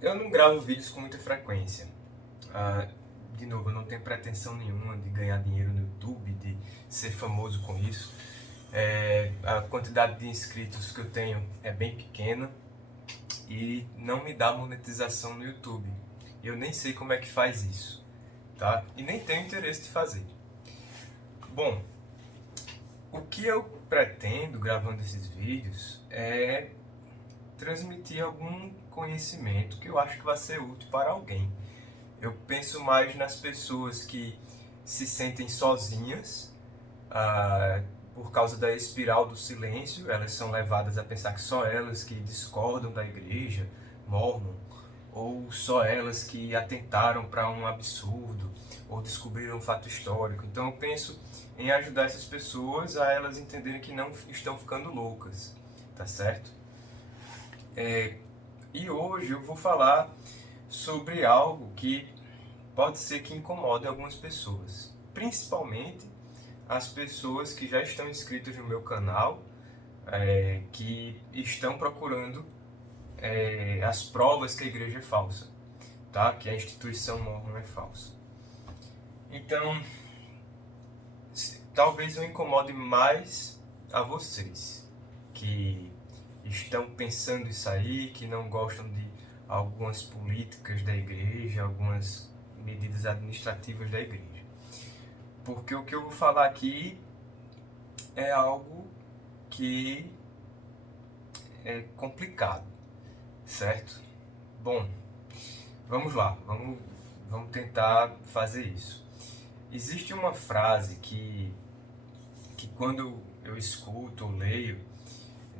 Eu não gravo vídeos com muita frequência. De novo, eu não tenho pretensão nenhuma de ganhar dinheiro no YouTube, de ser famoso com isso. A quantidade de inscritos que eu tenho é bem pequena e não me dá monetização no YouTube. Eu nem sei como é que faz isso, tá? E nem tenho interesse de fazer. Bom, o que eu pretendo gravando esses vídeos é transmitir algum conhecimento que eu acho que vai ser útil para alguém. Eu penso mais nas pessoas que se sentem sozinhas por causa da espiral do silêncio. Elas são levadas a pensar que só elas que discordam da igreja mormon, ou só elas que atentaram para um absurdo, ou descobriram um fato histórico. Então eu penso em ajudar essas pessoas a elas entenderem que não estão ficando loucas, tá certo? E hoje eu vou falar sobre algo que pode ser que incomode algumas pessoas, principalmente as pessoas que já estão inscritas no meu canal, que estão procurando as provas que a igreja é falsa, tá? Que a instituição mormon é falsa. Então, talvez eu incomode mais a vocês que estão pensando em sair, que não gostam de algumas políticas da igreja, algumas medidas administrativas da igreja. Porque o que eu vou falar aqui é algo que é complicado, certo? Bom, vamos lá, vamos tentar fazer isso. Existe uma frase que quando eu escuto ou leio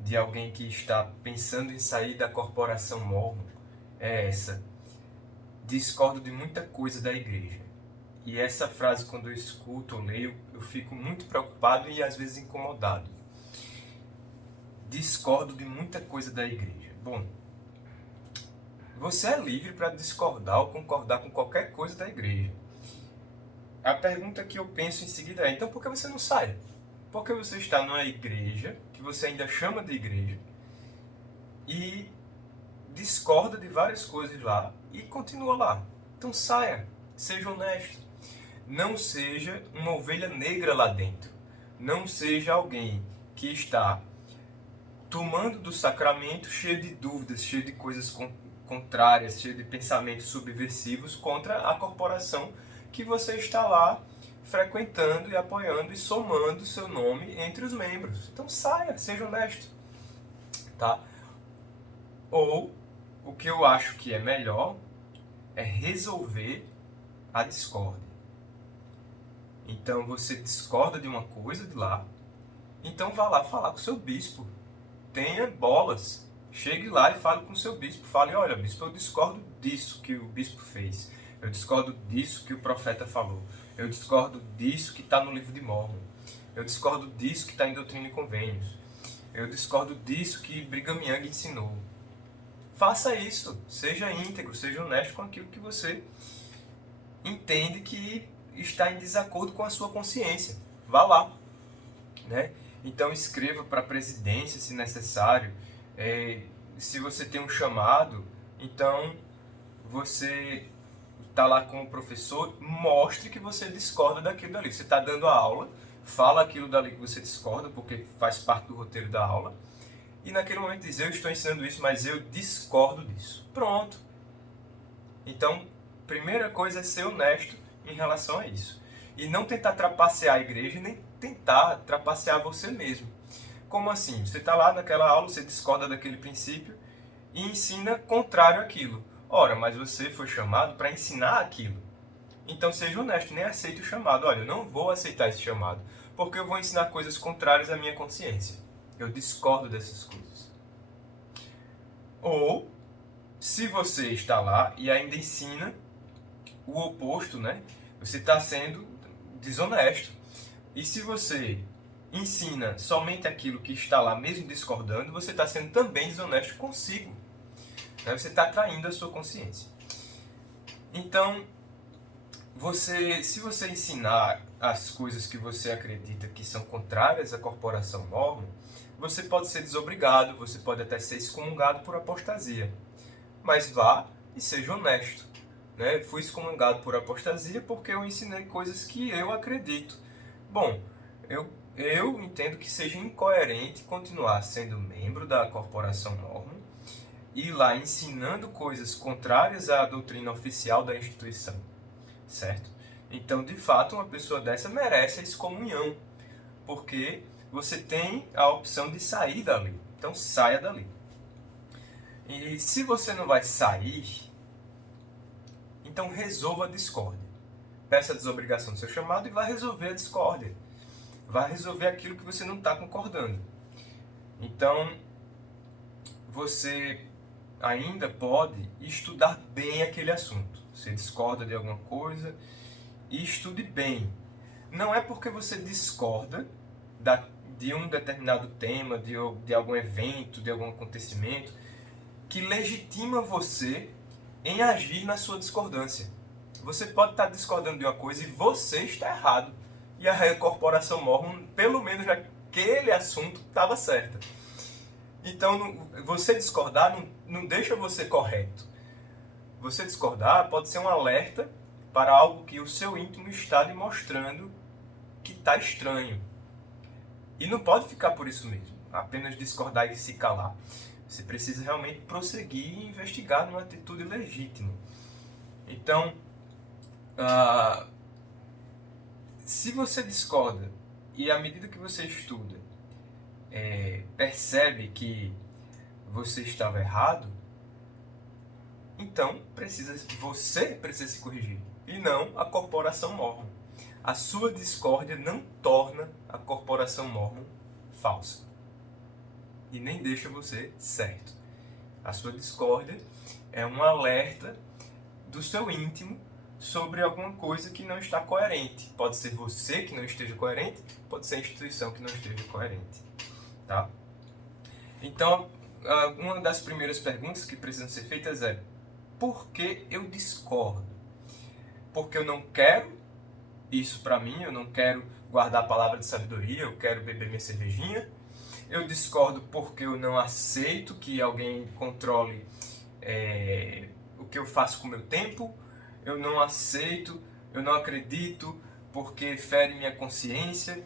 de alguém que está pensando em sair da corporação mormon, é essa: discordo de muita coisa da igreja. E essa frase, quando eu escuto ou leio, eu fico muito preocupado e às vezes incomodado. Discordo de muita coisa da igreja. Bom, você é livre para discordar ou concordar com qualquer coisa da igreja. A pergunta que eu penso em seguida é: então por que você não sai? Por que você está numa igreja, que você ainda chama de igreja, e discorda de várias coisas lá e continua lá? Então saia, seja honesto. Não seja uma ovelha negra lá dentro. Não seja alguém que está tomando do sacramento cheio de dúvidas, cheio de coisas contrárias, cheio de pensamentos subversivos contra a corporação que você está lá frequentando e apoiando e somando seu nome entre os membros. Então saia, seja honesto, tá? Ou o que eu acho que é melhor é resolver a discórdia. Então você discorda de uma coisa de lá, então vá lá falar com o seu bispo. Tenha bolas. Chegue lá e fale com o seu bispo. Fale: olha, bispo, eu discordo disso que o bispo fez. Eu discordo disso que o profeta falou. Eu discordo disso que está no livro de Mórmon. Eu discordo disso que está em Doutrina e Convênios. Eu discordo disso que Brigham Young ensinou. Faça isso. Seja íntegro, seja honesto com aquilo que você entende que está em desacordo com a sua consciência. Vá lá, né? Então escreva para a presidência se necessário. Se você tem um chamado, então você está lá com o professor, mostre que você discorda daquilo dali. Você está dando a aula, fala aquilo dali que você discorda, porque faz parte do roteiro da aula, e naquele momento diz: eu estou ensinando isso, mas eu discordo disso. Pronto. Então, primeira coisa é ser honesto em relação a isso. E não tentar trapacear a igreja, nem tentar trapacear você mesmo. Como assim? Você está lá naquela aula, você discorda daquele princípio e ensina contrário àquilo. Ora, mas você foi chamado para ensinar aquilo. Então seja honesto, nem aceite o chamado. Olha, eu não vou aceitar esse chamado, porque eu vou ensinar coisas contrárias à minha consciência. Eu discordo dessas coisas. Ou, se você está lá e ainda ensina o oposto, né? Você está sendo desonesto. E se você ensina somente aquilo que está lá, mesmo discordando, você está sendo também desonesto consigo. Né? Você está traindo a sua consciência. Então, se você ensinar as coisas que você acredita que são contrárias à corporação mormon, você pode ser desobrigado, você pode até ser excomungado por apostasia. Mas vá e seja honesto. Né? Fui excomungado por apostasia porque eu ensinei coisas que eu acredito. Bom, eu entendo que seja incoerente continuar sendo membro da corporação Mormon e ir lá ensinando coisas contrárias à doutrina oficial da instituição, certo? Então, de fato, uma pessoa dessa merece a excomunhão, porque você tem a opção de sair dali. Então, saia dali. E se você não vai sair, então resolva a discórdia. Peça a desobrigação do seu chamado e vá resolver a discórdia. Vá resolver aquilo que você não está concordando. Então, você ainda pode estudar bem aquele assunto. Você discorda de alguma coisa e estude bem. Não é porque você discorda de um determinado tema, de algum evento, de algum acontecimento, que legitima você em agir na sua discordância. Você pode estar discordando de uma coisa e você está errado. E a corporação Mormon, pelo menos naquele assunto, estava certa. Então, você discordar não deixa você correto. Você discordar pode ser um alerta para algo que o seu íntimo está lhe mostrando que está estranho. E não pode ficar por isso mesmo, apenas discordar e se calar. Você precisa realmente prosseguir e investigar numa atitude legítima. Então, se você discorda e à medida que você estuda, percebe que você estava errado, então você precisa se corrigir e não a corporação Mormon. A sua discórdia não torna a corporação Mormon falsa e nem deixa você certo. A sua discórdia é um alerta do seu íntimo sobre alguma coisa que não está coerente. Pode ser você que não esteja coerente, pode ser a instituição que não esteja coerente. Tá? Então, uma das primeiras perguntas que precisam ser feitas é: por que eu discordo? Porque eu não quero isso para mim, eu não quero guardar a palavra de sabedoria, eu quero beber minha cervejinha. Eu discordo porque eu não aceito que alguém controle o que eu faço com o meu tempo. Eu não aceito, eu não acredito porque fere minha consciência.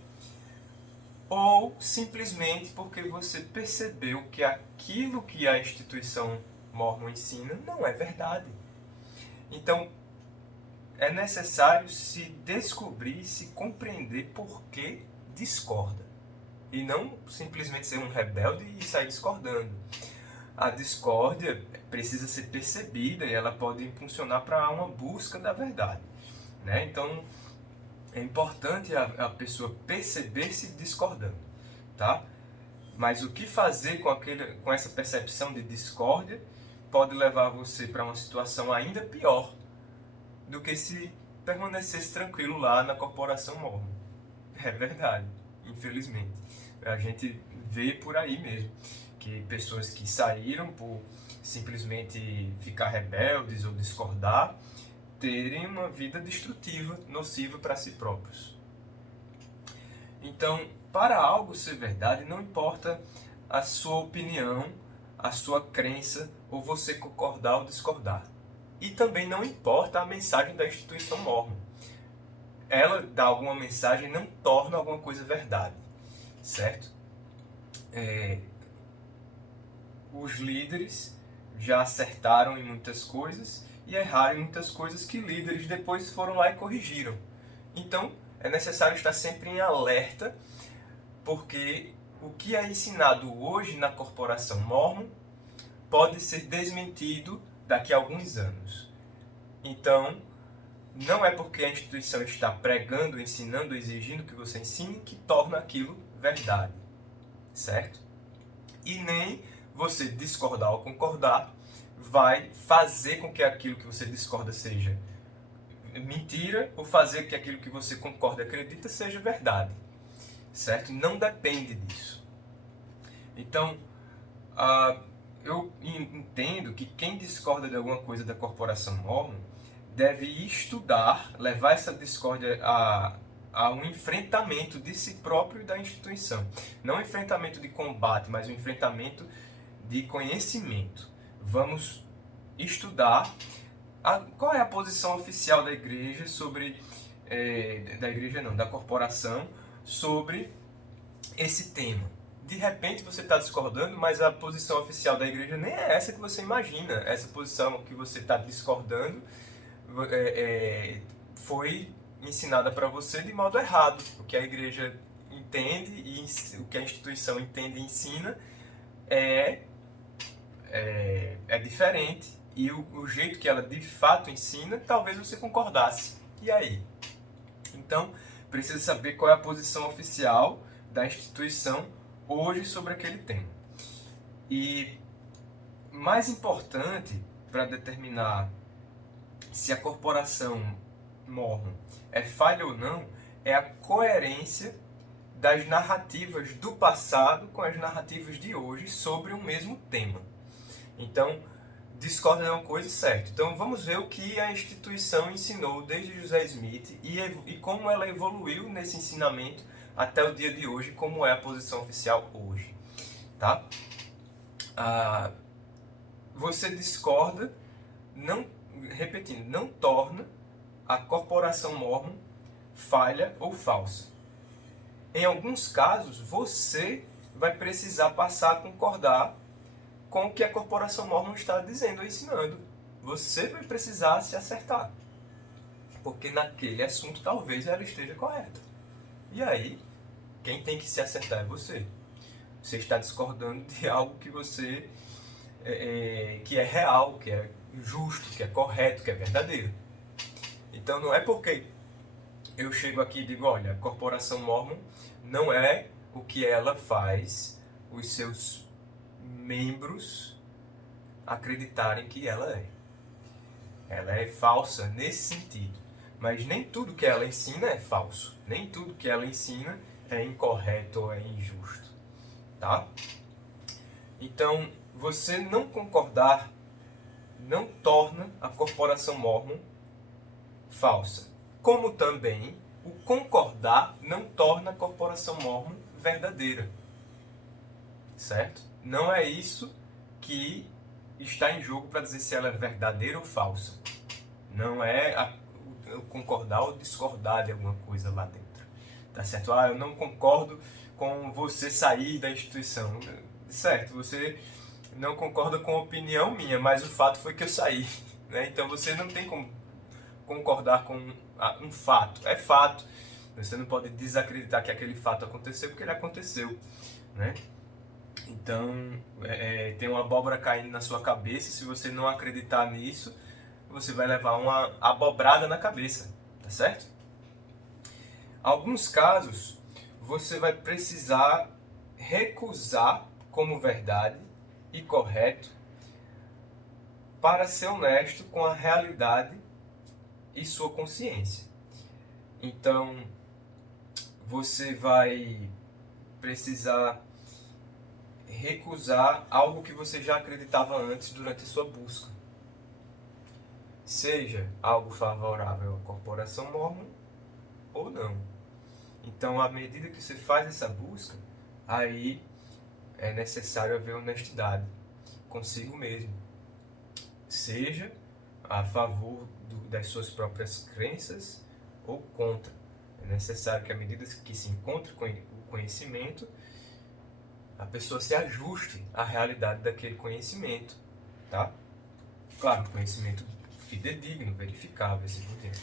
Ou simplesmente porque você percebeu que aquilo que a instituição Mormon ensina não é verdade. Então, é necessário se descobrir, se compreender por que discorda. E não simplesmente ser um rebelde e sair discordando. A discórdia precisa ser percebida e ela pode impulsionar para uma busca da verdade. Né? Então, é importante a pessoa perceber-se discordando. Tá? Mas o que fazer com essa percepção de discórdia pode levar você para uma situação ainda pior do que se permanecesse tranquilo lá na corporação Mormon. É verdade, infelizmente. A gente vê por aí mesmo que pessoas que saíram por simplesmente ficar rebeldes ou discordar terem uma vida destrutiva, nociva para si próprios. Então, para algo ser verdade, não importa a sua opinião, a sua crença, ou você concordar ou discordar. E também não importa a mensagem da instituição Mormon. Ela dar alguma mensagem não torna alguma coisa verdade, certo? Os líderes já acertaram em muitas coisas e erraram em muitas coisas que líderes depois foram lá e corrigiram. Então, é necessário estar sempre em alerta, porque o que é ensinado hoje na corporação Mormon pode ser desmentido daqui a alguns anos. Então, não é porque a instituição está pregando, ensinando, exigindo que você ensine que torna aquilo verdade, certo? E nem você discordar ou concordar vai fazer com que aquilo que você discorda seja mentira ou fazer que aquilo que você concorda e acredita seja verdade, certo? Não depende disso. Então, eu entendo que quem discorda de alguma coisa da corporação Mormon deve estudar, levar essa discórdia a um enfrentamento de si próprio e da instituição. Não um enfrentamento de combate, mas um enfrentamento de conhecimento. Vamos estudar qual é a posição oficial da igreja sobre... da igreja não, da corporação, sobre esse tema. De repente você está discordando, mas a posição oficial da igreja nem é essa que você imagina. Essa posição que você está discordando foi ensinada para você de modo errado. O que a igreja entende e o que a instituição entende e ensina é diferente. E o jeito que ela de fato ensina, talvez você concordasse. E aí? Então, precisa saber qual é a posição oficial da instituição hoje sobre aquele tema. E mais importante para determinar se a corporação Mormon é falha ou não, é a coerência das narrativas do passado com as narrativas de hoje sobre o mesmo tema. Então, discorda de uma coisa, certo. Então, vamos ver o que a instituição ensinou desde José Smith e como ela evoluiu nesse ensinamento até o dia de hoje, como é a posição oficial hoje. Tá? Você discorda, repetindo, não torna a corporação Mormon falha ou falsa. Em alguns casos, você vai precisar passar a concordar com o que a corporação Mormon está dizendo ou ensinando. Você vai precisar se acertar. Porque naquele assunto talvez ela esteja correta. E aí, quem tem que se acertar é você. Você está discordando de algo que você que é real, que é justo, que é correto, que é verdadeiro. Então não é porque eu chego aqui e digo, olha, a corporação Mormon não é o que ela faz os seus membros acreditarem que ela é. Ela é falsa nesse sentido. Mas nem tudo que ela ensina é falso. Nem tudo que ela ensina é incorreto ou é injusto. Tá? Então, você não concordar não torna a corporação Mormon falsa. Como também o concordar não torna a corporação Mormon verdadeira. Certo? Não é isso que está em jogo para dizer se ela é verdadeira ou falsa. Não é o concordar ou discordar de alguma coisa lá dentro. Tá certo? Eu não concordo com você sair da instituição. Certo, você não concorda com a opinião minha, mas o fato foi que eu saí. Né? Então você não tem como concordar com um fato. É fato. Você não pode desacreditar que aquele fato aconteceu porque ele aconteceu. Né? Então, tem uma abóbora caindo na sua cabeça. Se você não acreditar nisso, você vai levar uma abobrada na cabeça. Tá certo? Alguns casos, você vai precisar recusar como verdade e correto para ser honesto com a realidade e sua consciência. Então, você vai precisar recusar algo que você já acreditava antes durante a sua busca. Seja algo favorável à corporação Mormon ou não. Então, à medida que você faz essa busca, aí é necessário haver honestidade consigo mesmo. Seja a favor das suas próprias crenças ou contra. É necessário que, à medida que se encontre com o conhecimento, a pessoa se ajuste à realidade daquele conhecimento. Tá? Claro, conhecimento fidedigno, verificável, assim por diante.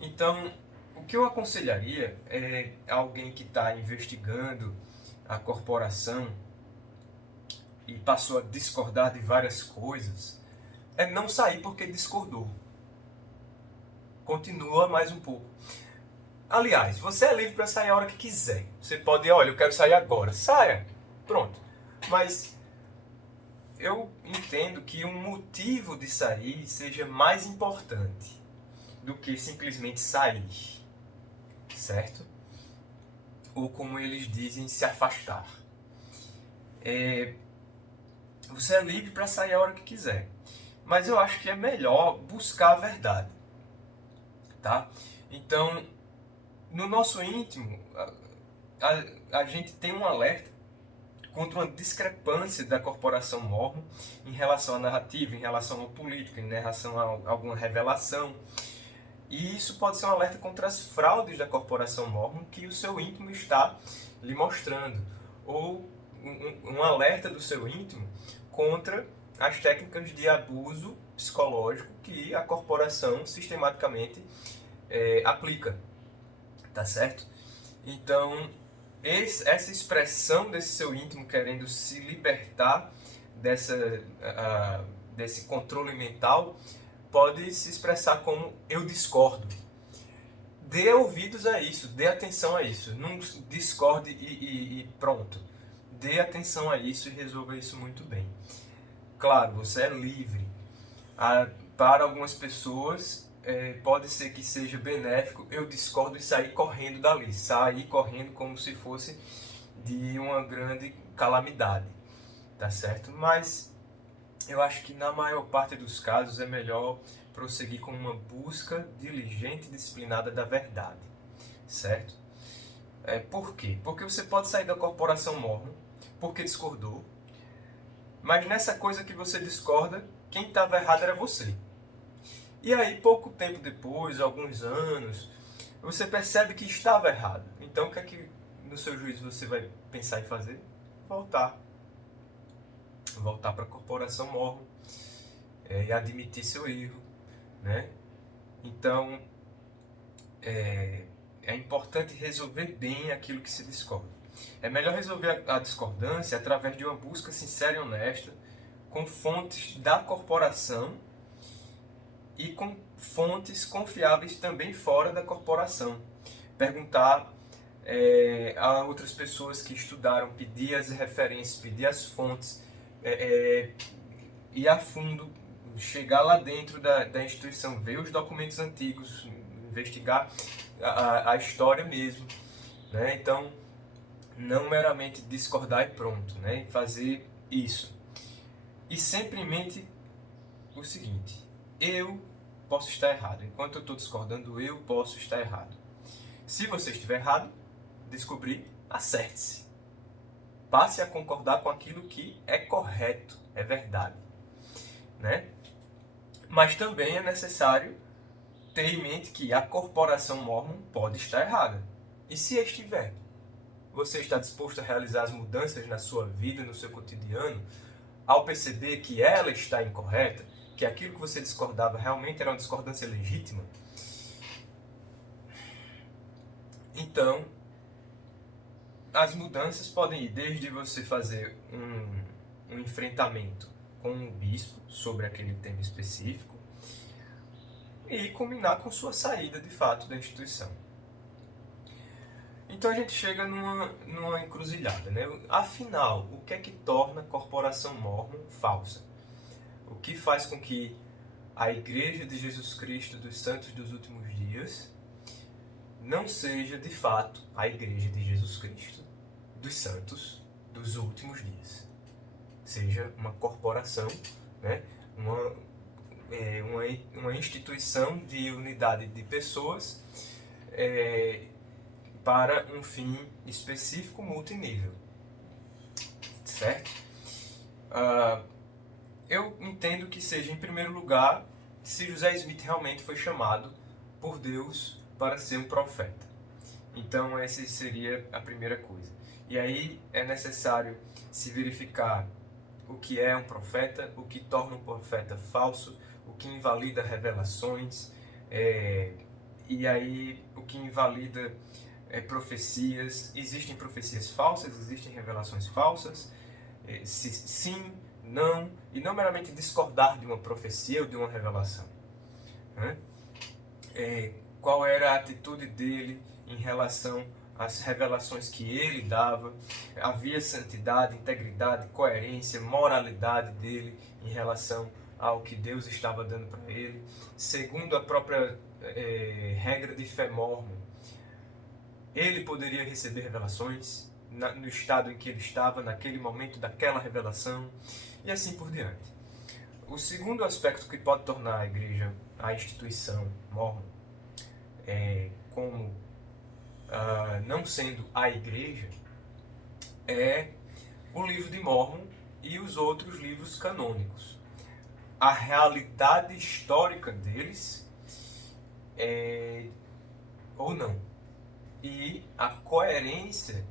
Então, o que eu aconselharia é alguém que está investigando a corporação e passou a discordar de várias coisas, é não sair porque discordou. Continua mais um pouco. Aliás, você é livre para sair a hora que quiser. Você pode, olha, eu quero sair agora. Saia. Pronto. Mas eu entendo que um motivo de sair seja mais importante do que simplesmente sair. Certo? Ou como eles dizem, se afastar. Você é livre para sair a hora que quiser. Mas eu acho que é melhor buscar a verdade. Tá? Então, No nosso íntimo, a gente tem um alerta contra uma discrepância da corporação Mormon em relação à narrativa, em relação à política, em relação a alguma revelação. E isso pode ser um alerta contra as fraudes da corporação Mormon que o seu íntimo está lhe mostrando. Ou um alerta do seu íntimo contra as técnicas de abuso psicológico que a corporação sistematicamente aplica. Tá certo? Então, essa expressão desse seu íntimo querendo se libertar desse controle mental pode se expressar como eu discordo. Dê ouvidos a isso, dê atenção a isso. Não discorde e pronto. Dê atenção a isso e resolva isso muito bem. Claro, você é livre. Para algumas pessoas, pode ser que seja benéfico eu discordo e sair correndo dali. Sair correndo como se fosse de uma grande calamidade. Tá certo? Mas eu acho que na maior parte dos casos é melhor prosseguir com uma busca diligente e disciplinada da verdade, certo? Por quê? Porque você pode sair da corporação Mormon porque discordou, mas nessa coisa que você discorda, quem estava errado era você. E aí, pouco tempo depois, alguns anos, você percebe que estava errado. Então, o que é que no seu juízo você vai pensar em fazer? Voltar para a corporação Mormon e admitir seu erro, né? Então, é importante resolver bem aquilo que se discorda. É melhor resolver a discordância através de uma busca sincera e honesta, com fontes da corporação e com fontes confiáveis também fora da corporação. Perguntar a outras pessoas que estudaram, pedir as referências, pedir as fontes, ir a fundo, chegar lá dentro da instituição, ver os documentos antigos, investigar a história mesmo, né? Então, não meramente discordar e pronto, né? Fazer isso. E sempre em mente o seguinte: eu posso estar errado. Enquanto eu estou discordando, eu posso estar errado. Se você estiver errado, descobrir, acerte-se. Passe a concordar com aquilo que é correto, é verdade, né? Mas também é necessário ter em mente que a corporação Mormon pode estar errada. E se estiver, você está disposto a realizar as mudanças na sua vida, no seu cotidiano, ao perceber que ela está incorreta, que aquilo que você discordava realmente era uma discordância legítima? Então, as mudanças podem ir desde você fazer um enfrentamento com um bispo sobre aquele tema específico e culminar com sua saída de fato da instituição. Então a gente chega numa encruzilhada, né? Afinal, o que é que torna a corporação Mormon falsa? O que faz com que a Igreja de Jesus Cristo dos Santos dos Últimos Dias não seja de fato a Igreja de Jesus Cristo dos Santos dos Últimos Dias? Seja uma corporação, né? Uma instituição de unidade de pessoas para um fim específico multinível, certo? Eu entendo que seja, em primeiro lugar, se José Smith realmente foi chamado por Deus para ser um profeta. Então, essa seria a primeira coisa. E aí é necessário se verificar o que é um profeta, o que torna um profeta falso, o que invalida revelações, e aí o que invalida profecias. Existem profecias falsas, existem revelações falsas, sim, não, e não meramente discordar de uma profecia ou de uma revelação, né? Qual era a atitude dele em relação às revelações que ele dava? Havia santidade, integridade, coerência, moralidade dele em relação ao que Deus estava dando para ele? Segundo a própria regra de fé mormon, ele poderia receber revelações no estado em que ele estava, naquele momento daquela revelação, e assim por diante. O segundo aspecto que pode tornar a igreja, a instituição mormon, como não sendo a igreja, é o livro de Mórmon e os outros livros canônicos. A realidade histórica deles ou não. E a coerência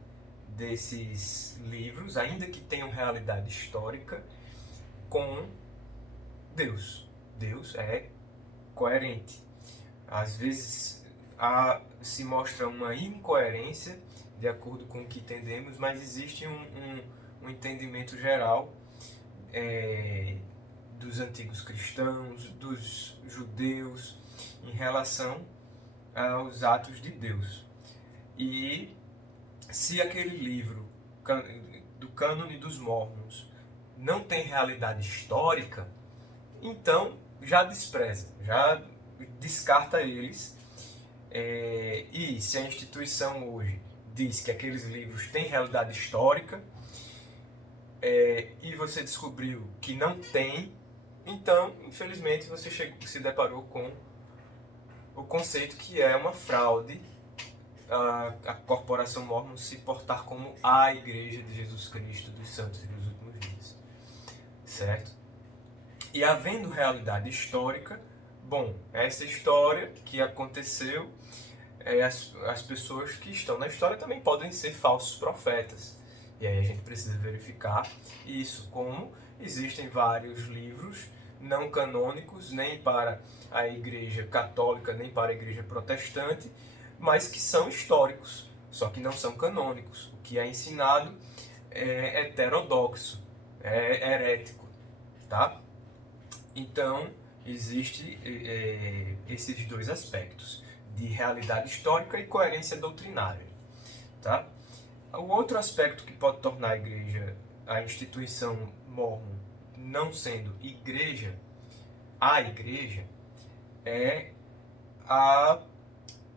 desses livros, ainda que tenham realidade histórica, com Deus. Deus é coerente. Às vezes se mostra uma incoerência de acordo com o que entendemos, mas existe um entendimento geral dos antigos cristãos, dos judeus, em relação aos atos de Deus. E se aquele livro do Cânone dos Mórmons não tem realidade histórica, então já despreza, já descarta eles. E se a instituição hoje diz que aqueles livros têm realidade histórica e você descobriu que não tem, então, infelizmente, você se deparou com o conceito que é uma fraude a corporação Mórmon se portar como a Igreja de Jesus Cristo dos Santos dos Últimos Dias, certo? E havendo realidade histórica, bom, essa história que aconteceu, as pessoas que estão na história também podem ser falsos profetas. E aí a gente precisa verificar isso, como existem vários livros não canônicos, nem para a Igreja Católica, nem para a Igreja Protestante, mas que são históricos, só que não são canônicos. O que é ensinado é heterodoxo, é herético, tá? Então, existe esses dois aspectos, de realidade histórica e coerência doutrinária, tá? O outro aspecto que pode tornar a igreja, a instituição Mórmon, não sendo igreja, a igreja, é a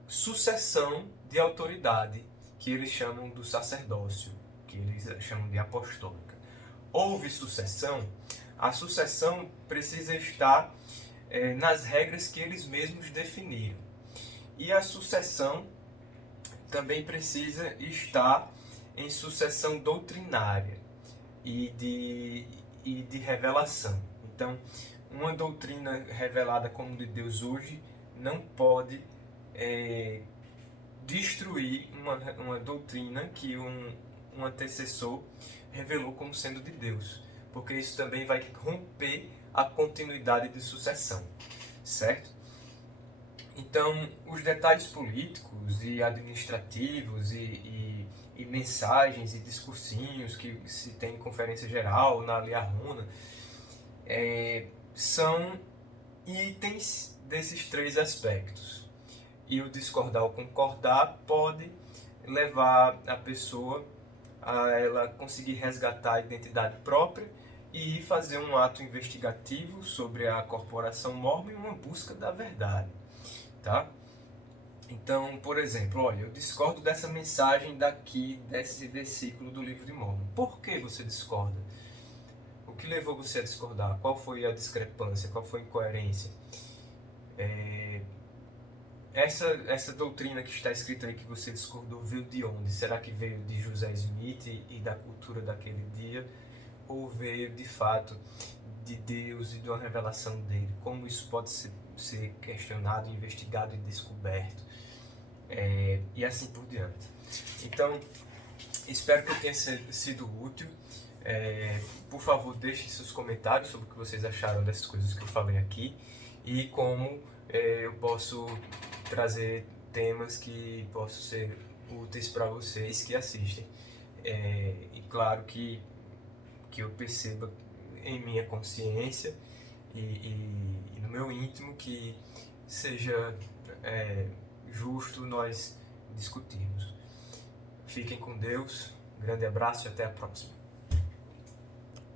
sucessão de autoridade, que eles chamam do sacerdócio, que eles chamam de apostólica. Houve sucessão, a sucessão precisa estar nas regras que eles mesmos definiram. E a sucessão também precisa estar em sucessão doutrinária e de revelação. Então, uma doutrina revelada como de Deus hoje não pode destruir uma doutrina que um antecessor revelou como sendo de Deus, porque isso também vai romper a continuidade de sucessão, certo? Então, os detalhes políticos e administrativos e mensagens e discursinhos que se tem em conferência geral, na Liahona, são itens desses três aspectos. E o discordar ou concordar pode levar a pessoa a ela conseguir resgatar a identidade própria e fazer um ato investigativo sobre a corporação Mórmon e uma busca da verdade, tá? Então, por exemplo, olha, eu discordo dessa mensagem daqui, desse versículo do livro de Mórmon. Por que você discorda? O que levou você a discordar? Qual foi a discrepância? Qual foi a incoerência? Essa doutrina que está escrita aí que você discordou veio de onde? Será que veio de José Smith e da cultura daquele dia? Ou veio de fato de Deus e de uma revelação dele? Como isso pode ser questionado, investigado e descoberto? E assim por diante. Então, espero que eu tenha sido útil. Por favor, deixem seus comentários sobre o que vocês acharam dessas coisas que eu falei aqui e como eu posso trazer temas que possam ser úteis para vocês que assistem. E claro que eu perceba em minha consciência e no meu íntimo que seja justo nós discutirmos. Fiquem com Deus, um grande abraço e até a próxima.